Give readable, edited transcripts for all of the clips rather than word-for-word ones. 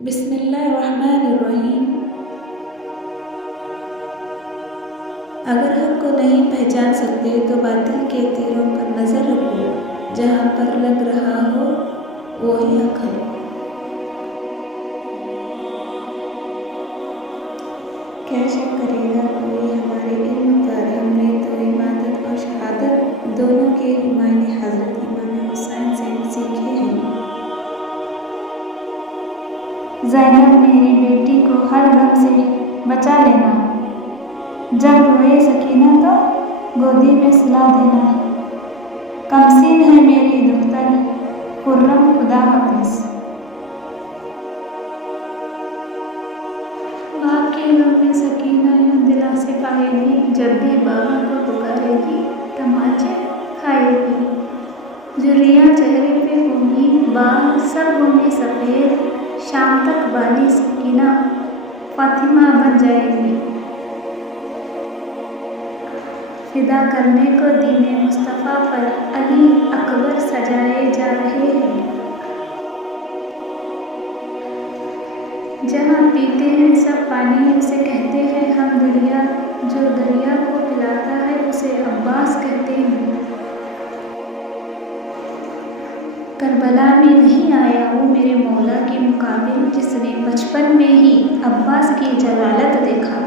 बिस्मिल्लाहिर्रहमानिर्रहीम। अगर हक को नहीं पहचान सकते तो बातिल के तीरों पर नजर रखो, जहाँ पर लग रहा हो वो ही हक है। क्या शक करेगा कोई हमारे इल्म पर, हमने तो इबादत और शहादत दोनों के मायने हजरत इमाम हुसैन से सीखे हैं। ज़ैनब मेरी बेटी को हर गम से बचा लेना, जब रोए सकीना तो गोदी में सुला देना। कमसीन है मेरी दुख्तर खुर्रम, खुदा हाफिज। बाप के गम में सकीना यूं दिलासे पाएगी, जब भी बाबा को पुकारेगी तमाचे खाएगी। जुर्रियाँ चेहरे पे होंगी, बाल सब होंगे सफ़ेद, शाम तक बाली सकीना फातिमा बन जाएगी। फिदा करने को दीने मुस्तफ़ा पर अली अकबर सजाए जा रहे हैं। जहाँ पीते हैं सब पानी उसे कहते हैं हम दरिया, जो दरिया को पिलाता है उसे अब्बास कहते हैं। करबला में नहीं आया वो मेरे मौला के मुकाबिल, जिसने बचपन में ही अब्बास की जलालत देखा।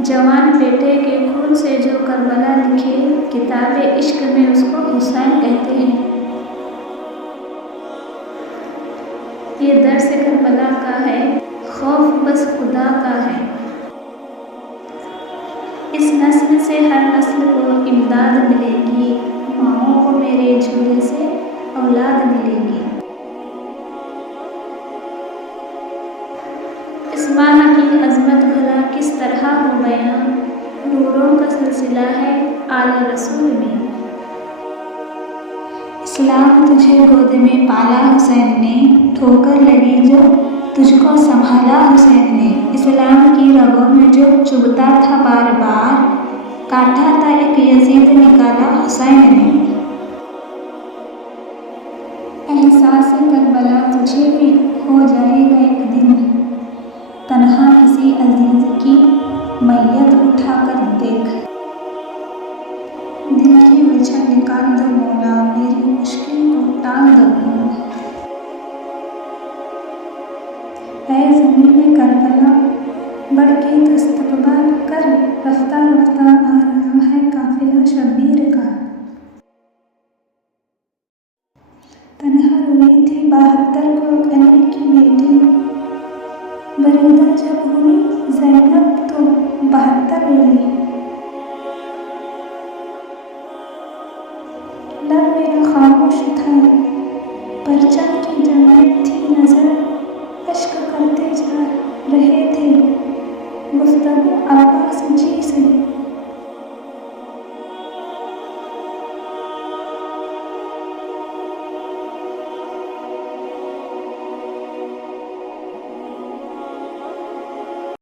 जवान बेटे के खून से जो करबला लिखे, किताबे इश्क में उसको हुसैन कहते हैं। ये दर्स करबला का है, खौफ बस खुदा का है। इस नस्ल से हर नस्ल को इमदाद मिलेगी, माओं को मेरे झूले से औलाद मिलेगी। इस माह की अजमत भला किस तरह हो बयां, नूरों का सिलसिला है आले रसूल में। इस्लाम तुझे गोद में पाला हुसैन ने, ठोकर लगी जो तुझको संभाला हुसैन ने। इस्लाम की रगों में जो चुभता था बार बार, काटा था एक यजीद निकाला हुसैन ने। एहसास करबला तुझे भी हो जाएगा एक दिन, तन्हा किसी अजीज की मैयत उठाकर देख। दिल की उलझन निकाल दो मौला, मेरी मुश्किल को टाल दो मौला। ऐ ज़मीन करबला बढ़ के तो इस्तक़बाल कर, रफ्ता रफ्ता आ रहा है काफ़िला शब्बीर का। तन्हा रोई थी 72 को अली की बेटी, बरीदा जब हुई ज़ैनब तो 72 रोई।